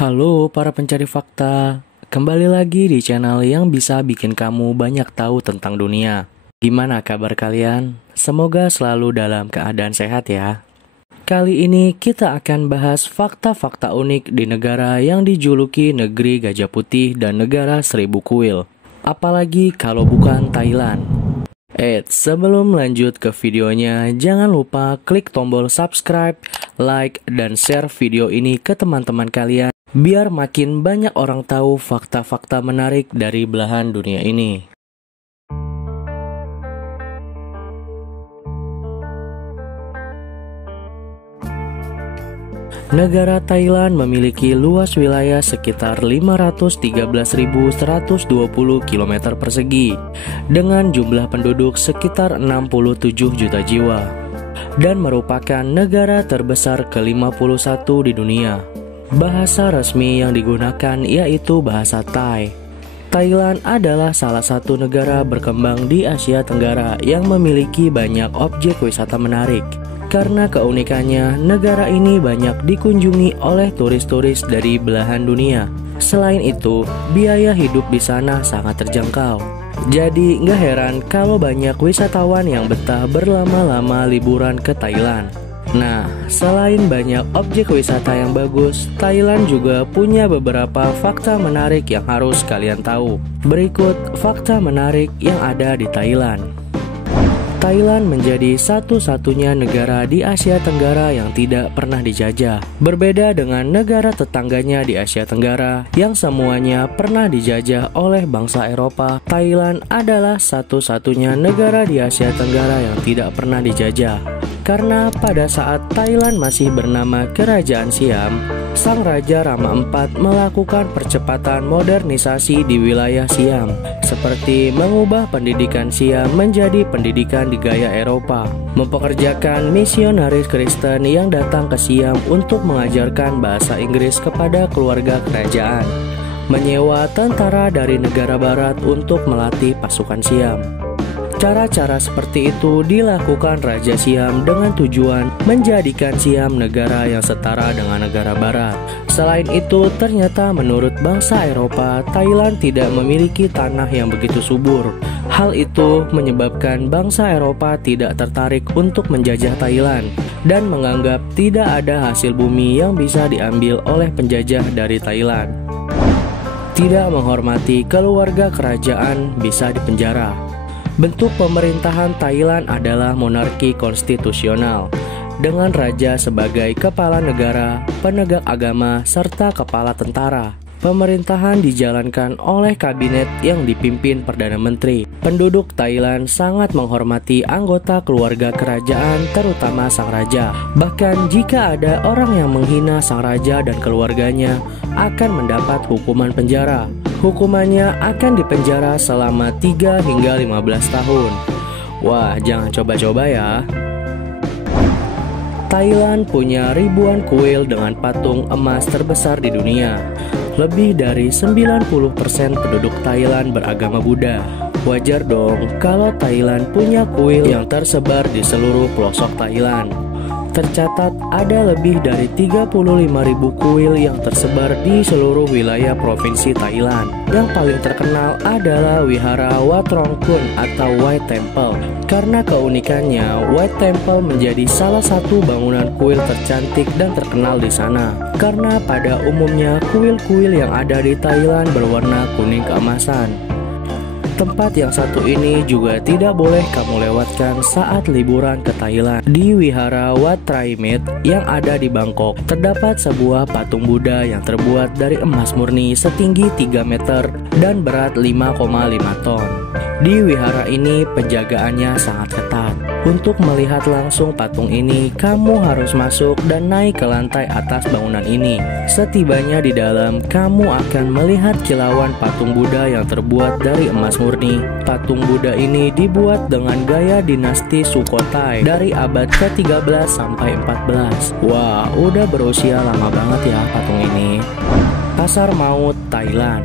Halo para pencari fakta, kembali lagi di channel yang bisa bikin kamu banyak tahu tentang dunia. Gimana kabar kalian? Semoga selalu dalam keadaan sehat ya. Kali ini kita akan bahas fakta-fakta unik di negara yang dijuluki negeri gajah putih dan negara seribu kuil. Apalagi kalau bukan Thailand. Sebelum lanjut ke videonya, jangan lupa klik tombol subscribe, like, dan share video ini ke teman-teman kalian biar makin banyak orang tahu fakta-fakta menarik dari belahan dunia ini. Negara Thailand memiliki luas wilayah sekitar 513.120 km persegi dengan jumlah penduduk sekitar 67 juta jiwa dan merupakan negara terbesar ke-51 di dunia. Bahasa resmi yang digunakan yaitu bahasa Thai. Thailand adalah salah satu negara berkembang di Asia Tenggara yang memiliki banyak objek wisata menarik. Karena keunikannya, negara ini banyak dikunjungi oleh turis-turis dari belahan dunia. Selain itu, biaya hidup di sana sangat terjangkau. Jadi nggak heran kalau banyak wisatawan yang betah berlama-lama liburan ke Thailand. Nah, selain banyak objek wisata yang bagus, Thailand juga punya beberapa fakta menarik yang harus kalian tahu. Berikut fakta menarik yang ada di Thailand. Thailand menjadi satu-satunya negara di Asia Tenggara yang tidak pernah dijajah. Berbeda dengan negara tetangganya di Asia Tenggara yang semuanya pernah dijajah oleh bangsa Eropa, Thailand adalah satu-satunya negara di Asia Tenggara yang tidak pernah dijajah. Karena pada saat Thailand masih bernama Kerajaan Siam, Sang Raja Rama IV melakukan percepatan modernisasi di wilayah Siam, seperti mengubah pendidikan Siam menjadi pendidikan di gaya Eropa, mempekerjakan misionaris Kristen yang datang ke Siam untuk mengajarkan bahasa Inggris kepada keluarga kerajaan, menyewa tentara dari negara barat untuk melatih pasukan Siam. Cara-cara seperti itu dilakukan Raja Siam dengan tujuan menjadikan Siam negara yang setara dengan negara barat. Selain itu, ternyata menurut bangsa Eropa, Thailand tidak memiliki tanah yang begitu subur. Hal itu menyebabkan bangsa Eropa tidak tertarik untuk menjajah Thailand dan menganggap tidak ada hasil bumi yang bisa diambil oleh penjajah dari Thailand. Tidak menghormati keluarga kerajaan bisa dipenjara. Bentuk pemerintahan Thailand adalah monarki konstitusional, dengan raja sebagai kepala negara, penegak agama, serta kepala tentara. Pemerintahan dijalankan oleh kabinet yang dipimpin Perdana Menteri. Penduduk Thailand sangat menghormati anggota keluarga kerajaan, terutama sang raja. Bahkan jika ada orang yang menghina sang raja dan keluarganya, akan mendapat hukuman penjara. Hukumannya akan dipenjara selama 3 hingga 15 tahun. Wah, jangan coba-coba ya. Thailand punya ribuan kuil dengan patung emas terbesar di dunia. Lebih dari 90% penduduk Thailand beragama Buddha. Wajar dong kalau Thailand punya kuil yang tersebar di seluruh pelosok Thailand. Tercatat ada lebih dari 35.000 kuil yang tersebar di seluruh wilayah provinsi Thailand. Yang paling terkenal adalah Wihara Wat Rong Kun atau White Temple. Karena keunikannya, White Temple menjadi salah satu bangunan kuil tercantik dan terkenal di sana. Karena pada umumnya kuil-kuil yang ada di Thailand berwarna kuning keemasan. Tempat yang satu ini juga tidak boleh kamu lewatkan saat liburan ke Thailand. Di Wihara Wat Traimit yang ada di Bangkok, terdapat sebuah patung Buddha yang terbuat dari emas murni setinggi 3 meter dan berat 5,5 ton. Di wihara ini penjagaannya sangat ketat. Untuk melihat langsung patung ini, kamu harus masuk dan naik ke lantai atas bangunan ini. Setibanya di dalam, kamu akan melihat kilauan patung Buddha yang terbuat dari emas murni. Patung Buddha ini dibuat dengan gaya dinasti Sukhothai dari abad ke-13 sampai 14. Wah, udah berusia lama banget ya patung ini. Pasar Maut, Thailand.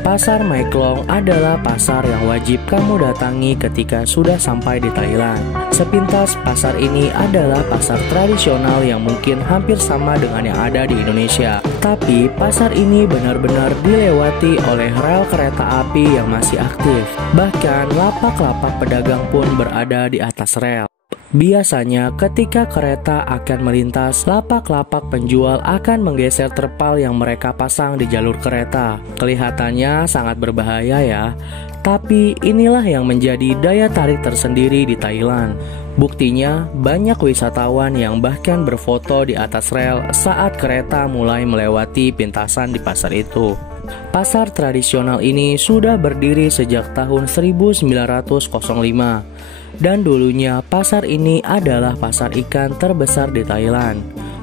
Pasar Mae Klong adalah pasar yang wajib kamu datangi ketika sudah sampai di Thailand. Sepintas, pasar ini adalah pasar tradisional yang mungkin hampir sama dengan yang ada di Indonesia. Tapi, pasar ini benar-benar dilewati oleh rel kereta api yang masih aktif. Bahkan, lapak-lapak pedagang pun berada di atas rel. Biasanya ketika kereta akan melintas, lapak-lapak penjual akan menggeser terpal yang mereka pasang di jalur kereta. Kelihatannya sangat berbahaya ya. Tapi inilah yang menjadi daya tarik tersendiri di Thailand. Buktinya, banyak wisatawan yang bahkan berfoto di atas rel saat kereta mulai melewati pintasan di pasar itu. Pasar tradisional ini sudah berdiri sejak tahun 1905. Dan dulunya pasar ini adalah pasar ikan terbesar di Thailand.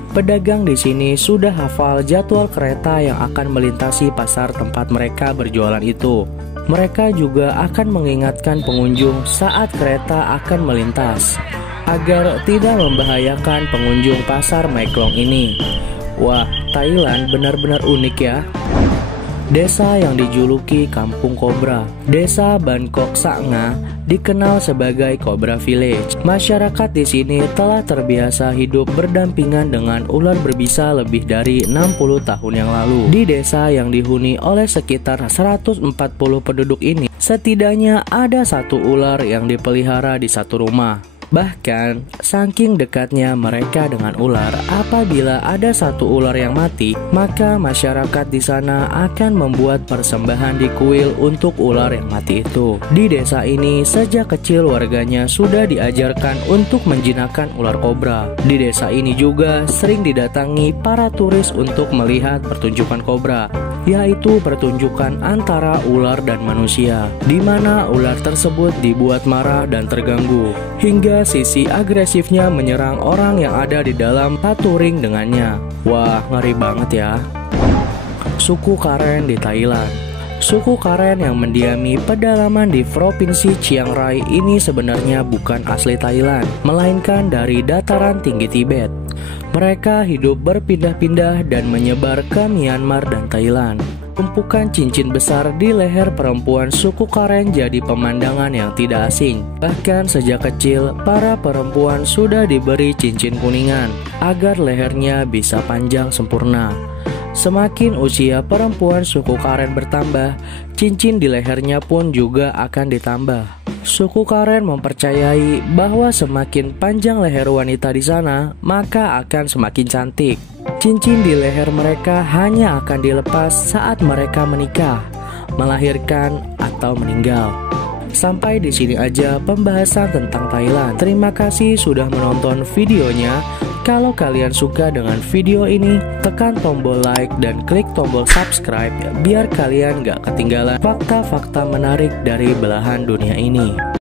Pedagang di sini sudah hafal jadwal kereta yang akan melintasi pasar tempat mereka berjualan itu. Mereka juga akan mengingatkan pengunjung saat kereta akan melintas agar tidak membahayakan pengunjung pasar Mae Klong ini. Wah, Thailand benar-benar unik ya. Desa yang dijuluki Kampung Kobra, Desa Ban Kok Sanga, dikenal sebagai Cobra Village. Masyarakat di sini telah terbiasa hidup berdampingan dengan ular berbisa lebih dari 60 tahun yang lalu. Di desa yang dihuni oleh sekitar 140 penduduk ini, setidaknya ada satu ular yang dipelihara di satu rumah. Bahkan, saking dekatnya mereka dengan ular, apabila ada satu ular yang mati, maka masyarakat di sana akan membuat persembahan di kuil untuk ular yang mati itu. Di desa ini, sejak kecil warganya sudah diajarkan untuk menjinakkan ular kobra. Di desa ini juga sering didatangi para turis untuk melihat pertunjukan kobra, yaitu pertunjukan antara ular dan manusia, di mana ular tersebut dibuat marah dan terganggu, hingga sisi agresifnya menyerang orang yang ada di dalam satu ring dengannya. Wah, ngeri banget ya. Suku Karen di Thailand. Suku Karen yang mendiami pedalaman di Provinsi Chiang Rai ini sebenarnya bukan asli Thailand, melainkan dari dataran tinggi Tibet. Mereka hidup berpindah-pindah dan menyebar ke Myanmar dan Thailand. Tumpukan cincin besar di leher perempuan suku Karen jadi pemandangan yang tidak asing. Bahkan sejak kecil, para perempuan sudah diberi cincin kuningan agar lehernya bisa panjang sempurna. Semakin usia perempuan suku Karen bertambah, cincin di lehernya pun juga akan ditambah. Suku Karen mempercayai bahwa semakin panjang leher wanita di sana, maka akan semakin cantik. Cincin di leher mereka hanya akan dilepas saat mereka menikah, melahirkan, atau meninggal. Sampai di sini aja pembahasan tentang Thailand. Terima kasih sudah menonton videonya. Kalau kalian suka dengan video ini, tekan tombol like dan klik tombol subscribe biar kalian gak ketinggalan fakta-fakta menarik dari belahan dunia ini.